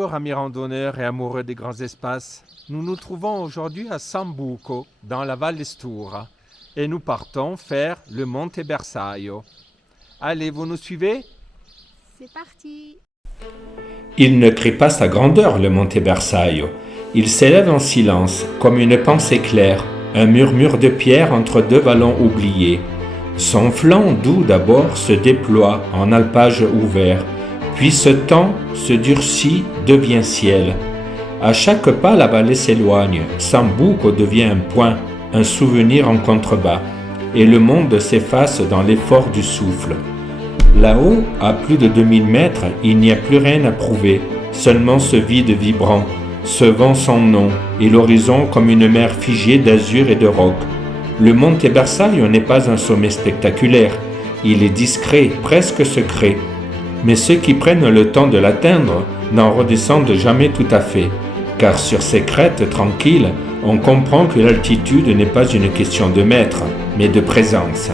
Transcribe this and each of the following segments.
Bonjour amis randonneurs et amoureux des grands espaces. Nous nous trouvons aujourd'hui à Sambuco, dans la Val Stura, et nous partons faire le Monte Bersaio. Allez, vous nous suivez? C'est parti. Il ne crie pas sa grandeur, le Monte Bersaio. Il s'élève en silence, comme une pensée claire, un murmure de pierre entre deux vallons oubliés. Son flanc doux d'abord se déploie en alpage ouvert, puis se tend, se durcit, devient ciel. À chaque pas, la vallée s'éloigne, Sambuco devient un point, un souvenir en contrebas, et le monde s'efface dans l'effort du souffle. Là-haut, à plus de 2000 mètres, il n'y a plus rien à prouver, seulement ce vide vibrant, ce vent sans nom, et l'horizon comme une mer figée d'azur et de roc. Le Monte Bersaio n'est pas un sommet spectaculaire, il est discret, presque secret. Mais ceux qui prennent le temps de l'atteindre n'en redescendent jamais tout à fait, car sur ces crêtes tranquilles, on comprend que l'altitude n'est pas une question de mètres, mais de présence.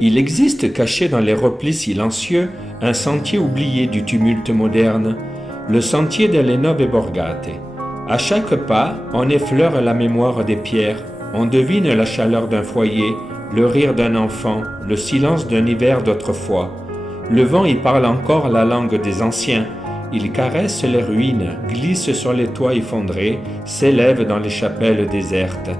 Il existe caché dans les replis silencieux un sentier oublié du tumulte moderne, le sentier delle Nove Borgate. À chaque pas, on effleure la mémoire des pierres, on devine la chaleur d'un foyer, le rire d'un enfant, le silence d'un hiver d'autrefois. Le vent y parle encore la langue des anciens. Il caresse les ruines, glisse sur les toits effondrés, s'élève dans les chapelles désertes.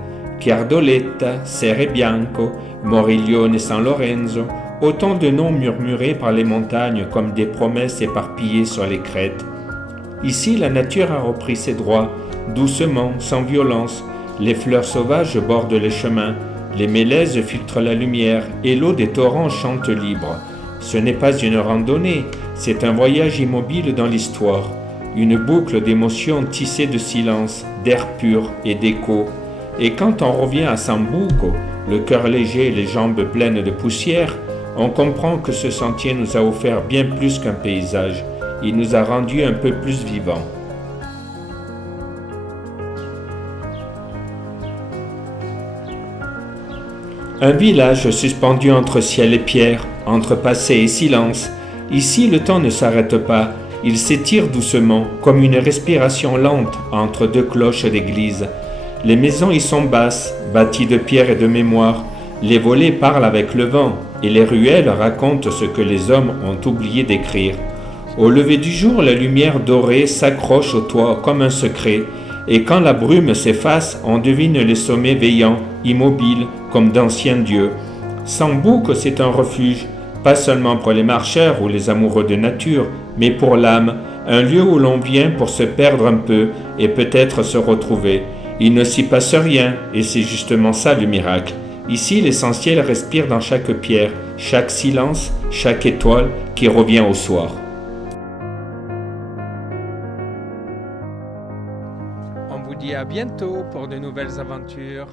Chiardoletta, Serre Bianco, Moriglione San Lorenzo, autant de noms murmurés par les montagnes comme des promesses éparpillées sur les crêtes. Ici, la nature a repris ses droits, doucement, sans violence. Les fleurs sauvages bordent les chemins, les mélèzes filtrent la lumière et l'eau des torrents chante libre. Ce n'est pas une randonnée, c'est un voyage immobile dans l'histoire, une boucle d'émotions tissée de silence, d'air pur et d'écho. Et quand on revient à Sambuco, le cœur léger et les jambes pleines de poussière, on comprend que ce sentier nous a offert bien plus qu'un paysage, il nous a rendus un peu plus vivants. Un village suspendu entre ciel et pierre, entre passé et silence. Ici, le temps ne s'arrête pas, il s'étire doucement, comme une respiration lente entre deux cloches d'église. Les maisons y sont basses, bâties de pierre et de mémoire. Les volets parlent avec le vent, et les ruelles racontent ce que les hommes ont oublié d'écrire. Au lever du jour, la lumière dorée s'accroche au toit comme un secret, et quand la brume s'efface, on devine les sommets veillants, immobiles, comme d'anciens dieux. Sambuco, c'est un refuge, pas seulement pour les marcheurs ou les amoureux de nature, mais pour l'âme, un lieu où l'on vient pour se perdre un peu et peut-être se retrouver. Il ne s'y passe rien, et c'est justement ça le miracle. Ici, l'essentiel respire dans chaque pierre, chaque silence, chaque étoile qui revient au soir. On vous dit à bientôt pour de nouvelles aventures.